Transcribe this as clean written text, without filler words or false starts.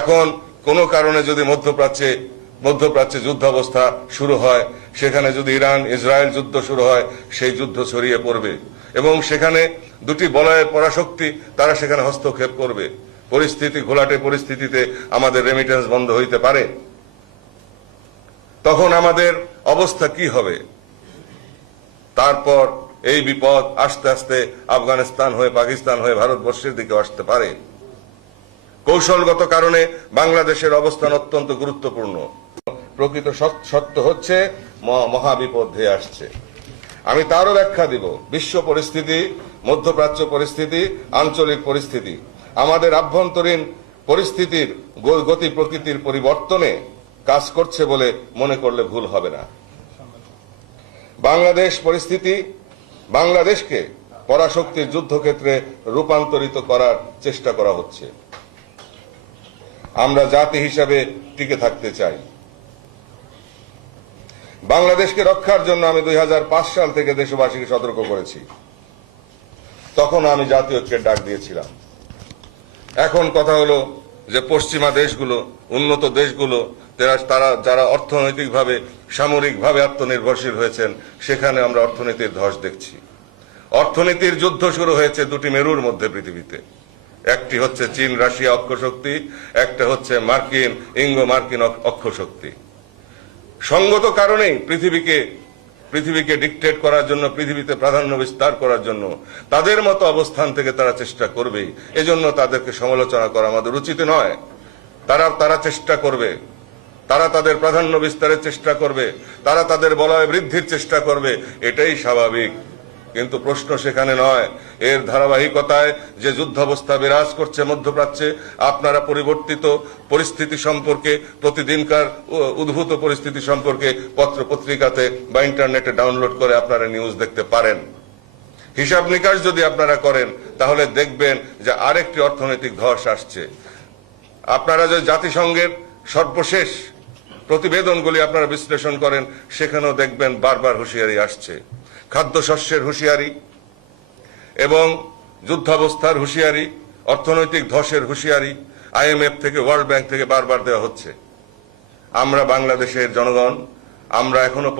এখন কোনো কারণে যদি মধ্যপ্রাচ্যে যুদ্ধাবস্থা শুরু হয়, সেখানে যদি ইরান ইসরায়েল যুদ্ধ শুরু হয়, সেই যুদ্ধ ছড়িয়ে পড়বে এবং সেখানে দুটি বলয়ের পরাশক্তি তারা সেখানে হস্তক্ষেপ করবে। ঘোলাটে পরিস্থিতিতে আমাদের রেমিটেন্স বন্ধ হইতে পারে। তখন আমাদের অবস্থা কি হবে? তারপর এই বিপদ আস্তে আস্তে আফগানিস্তান হয়ে, পাকিস্তান হয়ে ভারতবর্ষের দিকে আসতে পারে। কৌশলগত কারণে বাংলাদেশের অবস্থান অত্যন্ত গুরুত্বপূর্ণ। প্রকৃত সত্য হচ্ছে মহাবিপদ হয়ে আসছে। আমি তারও ব্যাখ্যা দিব। বিশ্ব পরিস্থিতি, মধ্যপ্রাচ্য পরিস্থিতি, আঞ্চলিক পরিস্থিতি, আমাদের আভ্যন্তরীণ পরিস্থিতির গতি প্রকৃতির পরিবর্তনে কাজ করছে বলে মনে করলে ভুল হবে না। বাংলাদেশকে পরাশক্তির যুদ্ধক্ষেত্রে রূপান্তরিত করার চেষ্টা করা হচ্ছে। আমরা জাতি হিসাবে টিকে থাকতে চাই। বাংলাদেশকে রক্ষার জন্য আমি 2005 সাল থেকে দেশবাসীকে সতর্ক করেছি। তখন আমি জাতীয় ঐক্যের ডাক দিয়েছিলাম। এখন কথা হলো যে পশ্চিমা দেশগুলো, উন্নত দেশগুলো, তারা যারা অর্থনৈতিকভাবে, সামরিকভাবে আত্মনির্ভরশীল হয়েছেন, সেখানে আমরা অর্থনীতির ধস দেখছি। অর্থনীতির যুদ্ধ শুরু হয়েছে দুটি মেরুর মধ্যে পৃথিবীতে। একটি হচ্ছে চীন রাশিয়া অক্ষশক্তি, একটা হচ্ছে ইঙ্গো মার্কিন অক্ষশক্তি। সঙ্গত কারণেই পৃথিবীকে ডিকটেট করার জন্য, পৃথিবীতে প্রাধান্য বিস্তার করার জন্য তাদের মতো অবস্থান থেকে তারা চেষ্টা করবেই। এজন্য তাদেরকে সমালোচনা করা আমাদের উচিত নয়। তারা চেষ্টা করবে, তারা তাদের প্রাধান্য বিস্তারের চেষ্টা করবে, তারা তাদের বলয় বৃদ্ধির চেষ্টা করবে, এটাই স্বাভাবিক। কিন্তু প্রশ্ন সেখানে নয়। এর ধারাবাহিকতায় যে যুদ্ধাবস্থা বিরাজ করছে মধ্যপ্রাচ্যে, আপনারা পরিবর্তিত পরিস্থিতি সম্পর্কে, প্রতিদিনকার উদ্ভূত পরিস্থিতি সম্পর্কে পত্র পত্রিকাতে বা ইন্টারনেটে ডাউনলোড করে আপনারা নিউজ দেখতে পারেন। হিসাব নিকাশ যদি আপনারা করেন, তাহলে দেখবেন যে আরেকটি অর্থনৈতিক ধস আসছে। আপনারা যদি জাতিসংঘের সর্বশেষ প্রতিবেদনগুলি আপনারা বিশ্লেষণ করেন, সেখানেও দেখবেন বারবার হুঁশিয়ারি আসছে। খাদ্যশস্যের হুঁশিয়ারি এবং যুদ্ধাবস্থার হুঁশিয়ারি, অর্থনৈতিক ধসের হুঁশিয়ারি IMF থেকে, ওয়ার্ল্ড ব্যাংক থেকে বারবার দেওয়া হচ্ছে। আমরা বাংলাদেশের জনগণ, আমরা এখনো